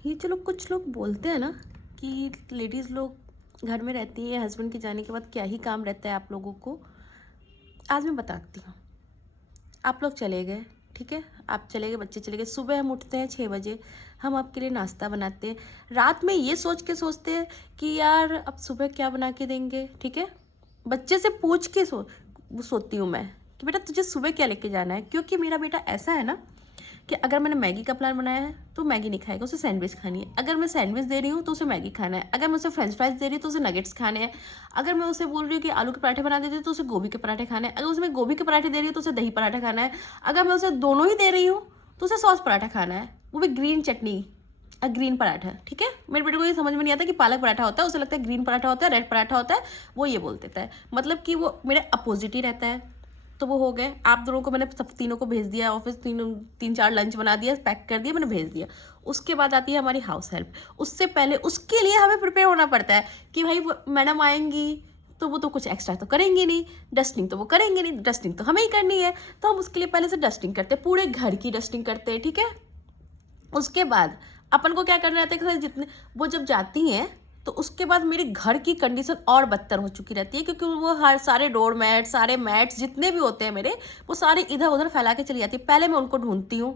ये चलो कुछ लोग बोलते हैं ना कि लेडीज़ लोग घर में रहती हैं, हस्बैंड के जाने के बाद क्या ही काम रहता है आप लोगों को। आज मैं बताती हूँ। आप लोग चले गए, ठीक है, आप चले गए, बच्चे चले गए, सुबह हम उठते हैं 6 बजे, हम आपके लिए नाश्ता बनाते हैं। रात में ये सोच के सोचते हैं कि यार अब सुबह क्या बना के देंगे, ठीक है। बच्चे से पूछ के सोती हूँ मैं कि बेटा तुझे सुबह क्या लेके जाना है, क्योंकि मेरा बेटा ऐसा है ना कि अगर मैंने मैगी का प्लान बनाया है तो मैगी नहीं खाएगा, उसे सैंडविच खानी है। अगर मैं सैंडविच दे रही हूँ तो उसे मैगी खाना है। अगर मैं उसे फ्रेंच फ्राइज दे रही हूँ तो उसे नगेट्स खाने हैं। अगर मैं उसे बोल रही हूँ कि आलू के पराठे बना देती हूँ तो उसे गोभी के पराठे खाने हैं। अगर उसे मैं गोभी के पराठे दे रही हूँ तो उसे दही पराठा खाना है। अगर मैं उसे दोनों ही दे रही हूँ तो उसे सॉस पराठा खाना है, वो भी ग्रीन चटनी, ग्रीन पराठा, ठीक है। मेरे बेटे को ये समझ में नहीं आता कि पालक पराठा होता है, उसे लगता है ग्रीन पराठा होता है, रेड पराठा होता है, वो ये बोल देता है, मतलब कि वो मेरे अपोजिट ही रहता है। तो वो हो गए, आप दोनों को मैंने सब तीनों को भेज दिया ऑफिस, 3-4 लंच बना दिया, पैक कर दिया, मैंने भेज दिया। उसके बाद आती है हमारी हाउस हेल्प। उससे पहले उसके लिए हमें प्रिपेयर होना पड़ता है कि भाई मैडम आएंगी तो वो तो कुछ एक्स्ट्रा तो करेंगे नहीं, डस्टिंग तो वो करेंगे नहीं, डस्टिंग तो हमें ही करनी है। तो हम उसके लिए पहले से डस्टिंग करते हैं, पूरे घर की डस्टिंग करते हैं, ठीक है। उसके बाद अपन को क्या करना रहता है कि जितने वो जब जाती हैं तो उसके बाद मेरे घर की कंडीशन और बदतर हो चुकी रहती है, क्योंकि वो हर सारे डोर मैट, सारे मैट्स जितने भी होते हैं मेरे, वो सारे इधर उधर फैला के चली जाती है। पहले मैं उनको ढूंढती हूँ,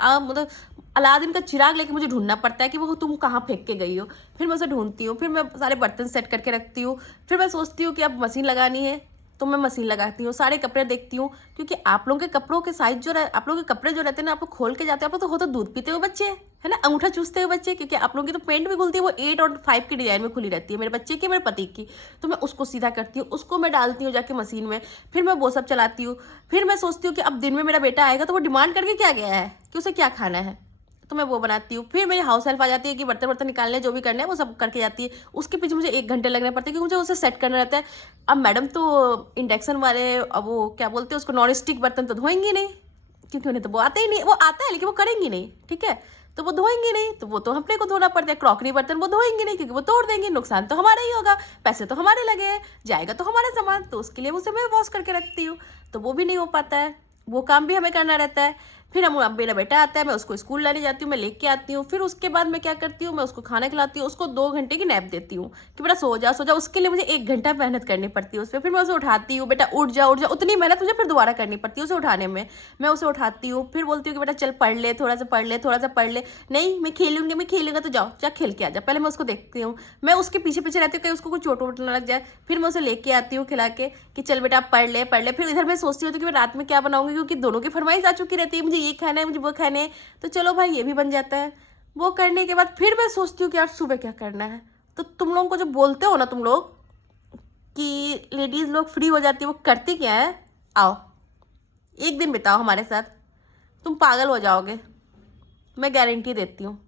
मतलब अलादीन का चिराग लेके मुझे ढूंढना पड़ता है कि वो तुम कहाँ फेंक के गई हो। फिर मैं उसे ढूंढती हूँ, फिर मैं सारे बर्तन सेट करके रखती हूँ। फिर मैं सोचती हूँ कि अब मशीन लगानी है तो मैं मशीन लगाती हूँ, सारे कपड़े देखती हूँ, क्योंकि आप लोगों के कपड़ों के साइज आप लोगों के कपड़े जो रहते हैं ना, आप लोग खोल के जाते हैं, आप लोग तो हो तो दूध पीते हुए बच्चे है ना, अंगूठा चूसते हुए बच्चे, क्योंकि आप लोगों की तो पेंट भी खुलती है, वो 8 और 5 की डिजाइन में खुली रहती है, मेरे बच्चे की, मेरे पति की। तो मैं उसको सीधा करती हूँ, उसको मैं डालती हूँ जाके मशीन में, फिर मैं वो सब चलाती हूँ। फिर मैं सोचती हूँ कि अब दिन में मेरा बेटा आएगा तो वो डिमांड करके क्या गया है कि उसे क्या खाना है, तो मैं वो बनाती हूँ। फिर मेरी हाउस हेल्प आ जाती है कि बर्तन वर्तन निकालने जो भी करना है वो सब करके जाती है। उसके पीछे मुझे 1 घंटे लगने पड़ते हैं, क्योंकि मुझे उसे सेट करना रहता है। अब मैडम तो इंडक्शन वाले, अब वो क्या बोलते हैं उसको, नॉन स्टिक बर्तन तो धोएंगी नहीं, क्योंकि उन्हें तो वो आता ही नहीं, वो आता है लेकिन वो करेंगी नहीं, ठीक है। तो वो धोएंगी नहीं, तो वो तो अपने को धोना पड़ता है। क्रॉकरी बर्तन वो धोएंगी नहीं, क्योंकि वो तोड़ देंगे, नुकसान तो हमारा ही होगा, पैसे तो हमारे लगे हैं, जाएगा तो हमारा सामान, तो उसके लिए उसे मैं वॉश करके रखती हूँ। तो वो भी नहीं हो पाता है, वो काम भी हमें करना रहता है। फिर अब मेरा बेटा आता है, मैं उसको स्कूल लाने जाती हूँ, मैं लेके आती हूँ। फिर उसके बाद मैं क्या करती हूँ, मैं उसको खाना खिलाती हूँ, उसको 2 घंटे की नैप देती हूँ कि बेटा सो जा सो जा। उसके लिए मुझे 1 घंटा मेहनत करनी पड़ती है उस पर। फिर मैं उसे उठाती हूँ, बेटा उठ जा उठ जा, उतनी मेहनत मुझे फिर दोबारा करनी पड़ती है उसे उठाने में। मैं उसे उठाती हूँ, फिर बोलती हूँ कि बेटा चल पढ़ ले, थोड़ा सा पढ़ ले, थोड़ा सा पढ़ ले। नहीं मैं खेलूंगी, मैं खेलूंगा, तो जाओ जा खेल के आ जा। पहले मैं उसको देखती हूँ, मैं उसके पीछे पीछे रहती हूँ कहीं उसको कुछ चोट वोट ना लग जाए। फिर मैं उसे लेके आती हूँ खिला के कि चल बेटा पढ़ ले पढ़ ले। फिर इधर मैं सोचती हूँ कि मैं रात में क्या बनाऊंगी, क्योंकि दोनों की फरमाइश आ चुकी रहती है, मुझे ये खाना है, मुझे वो खाना है, तो चलो भाई ये भी बन जाता है। वो करने के बाद फिर मैं सोचती हूँ कि यार सुबह क्या करना है। तो तुम लोगों को जो बोलते हो ना तुम लोग कि लेडीज़ लोग फ्री हो जाती है, वो करती क्या है, आओ एक दिन बिताओ हमारे साथ, तुम पागल हो जाओगे, मैं गारंटी देती हूँ।